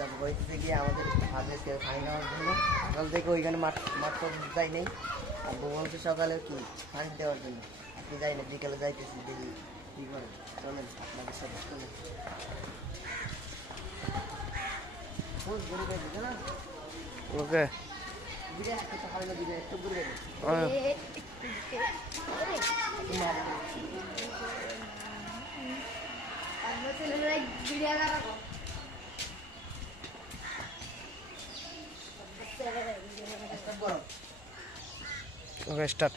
যাবো হইতেছে গিয়ে আমাদের হারভেস্ট করে পানি নেওয়ার জন্য। সকাল থেকে ওইখানে মাঠ যাই নেই, আর বলছে সকালে কি পানি দেওয়ার জন্য। আপনি যাই না, বিকেলে যাইতেছি, দেখি কী করে। চলেন আপনাদের সাথে চলেন। Okay okay start.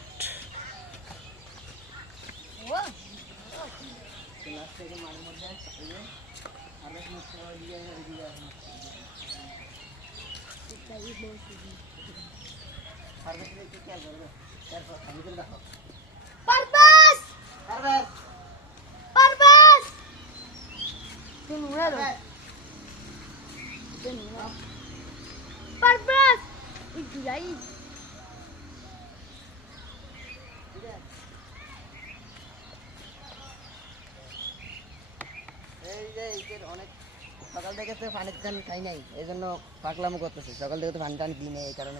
Parbas! Parbas! Parbas! Itu lagi. অনেক সকাল থেকে তো পানির টান খাই নাই, এই জন্য পাকলামও করতেছে। সকাল থেকে তো পানি টান দিই নাই, এই কারণে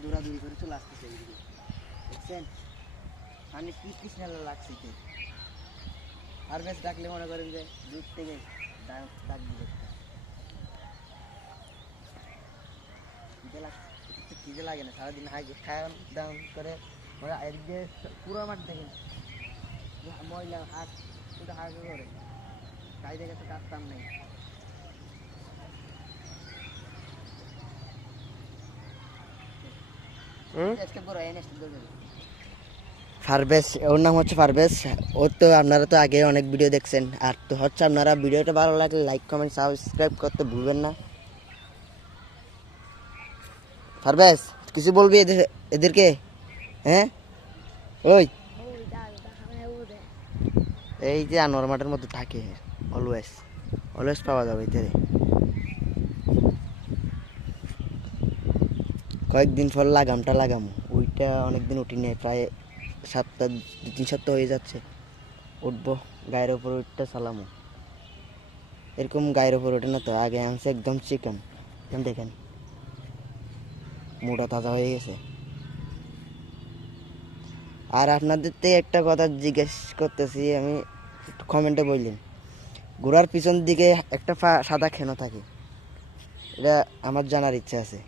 দৌড়াদৌড়ি করে চলে আসতেছে এইদিকে। দেখছেন পানি কি তৃষ্ণা লাগছে। হারভেস্ট ডাকলে মনে করেন যে দূর থেকে ডাক দিবে। খিদে লাগে না, সারাদিন খাওয়ান দাওয়ান করে ওরা এদিকে পুরো মাঠ দেখেন ময়লা হাঁস, শুধু হাঁস করে খাই দেখে তো কাটতাম নেই। ফারবেশ, ওর নাম হচ্ছে ফারবেশ। ওর তো আপনারা তো আগে অনেক ভিডিও দেখছেন। আর তো হচ্ছে আপনারা ভিডিওটা ভালো লাগলে লাইক কমেন্ট সাবস্ক্রাইব করতে ভুলবেন না। ফারবেশ কিছু বলবি এদেরকে? হ্যাঁ ওই এই যে আনোয়ার মাঠের মধ্যে থাকে, অলওয়েজ অলওয়েজ পাওয়া যাবে এদের। কয়েকদিন পর লাগামটা লাগামো, ওইটা অনেকদিন উঠি নেই, প্রায় 2-3 সপ্তাহ হয়ে যাচ্ছে। উঠবো গায়ের ওপর উঠতে চালামো। এরকম গায়ের ওপর ওঠে না তো, আগে আনছে একদম চিকেন। দেখেন মোটা তাজা হয়ে গেছে। আর আপনাদের থেকে একটা কথা জিজ্ঞেস করতেছি আমি, কমেন্টে বললেন ঘোড়ার পিছন দিকে একটা সাদা কেন থাকে? এটা আমার জানার ইচ্ছা আছে।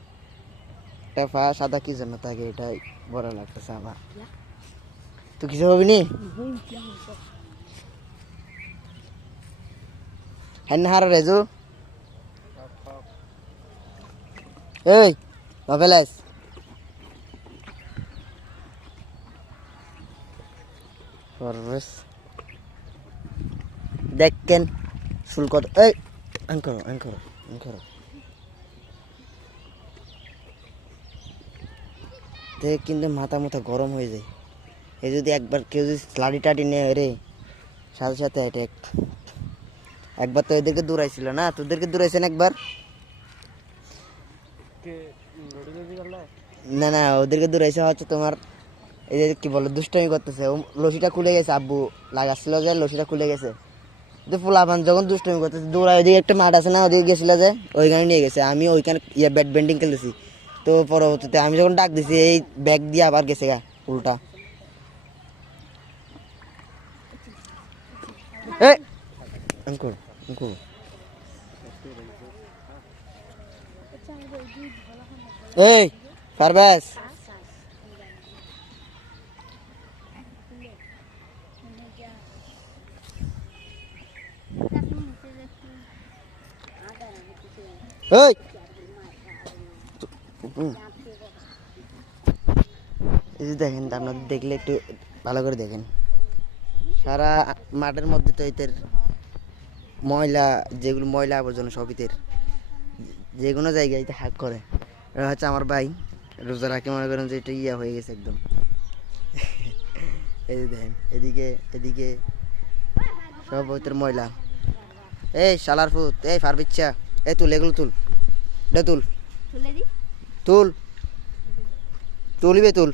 একটা পা সাদা কি জন্য থাকে, এটাই বড় লাগতেছে আমার। তো কিছু হবে নি? হ্যাঁ না হারা রেজু এই নভেলাস দেখেন শুল্ক এই আঙ্কর আঙ্কর আঙ্কর দেখ, কিন্তু মাথা মাথা গরম হয়ে যায়। এই যদি একবার কেউ যদি লাড়ি টাড়ি নেয় রে, সাথে সাথে অ্যাটাক। একবার তো এদেরকে দৌড়াইছিল না, তোদেরকে দৌড়াইছেন একবার? না না, ওদেরকে দৌড়াইছে হচ্ছে তোমার এই যে কি বলো দুষ্টামি করতেছে। লসিটা খুলে গেছে, আব্বু লাগাচ্ছিল যে লসিটা খুলে গেছে। ফুলাপান যখন দুষ্টামি করতেছে দৌড়ায়, ওইদিকে একটা মাঠ আছে না, ওদিকে গেছিল যে ওইখানে নিয়ে গেছে। আমি ওইখানে ব্যাডমিন্টন খেলতেছি, তো পরবর্তীতে আমি যখন ডাক দিছি এই ব্যাগ দিয়ে আবার গেছে গা উল্টা। এই পারবেশ এই এই যে দেখেন, আপনাদের দেখলে একটু ভালো করে দেখেন। সারা মাঠের মধ্যে তো এদের ময়লা, যেগুলো ময়লা আবর্জনা সব এদের যে কোনো জায়গায় হাক করে। এটা হচ্ছে আমার ভাই, রোজা রাখে মনে করেন যে এটা ইয়া হয়ে গেছে একদম। এই যে দেখেন এদিকে এদিকে সব ওইটার ময়লা। এই শালার ফুত, এই ফারবিচ্ছা, এই তুল এগুলো তুল, এটা তুল তুল তুলবে তুল।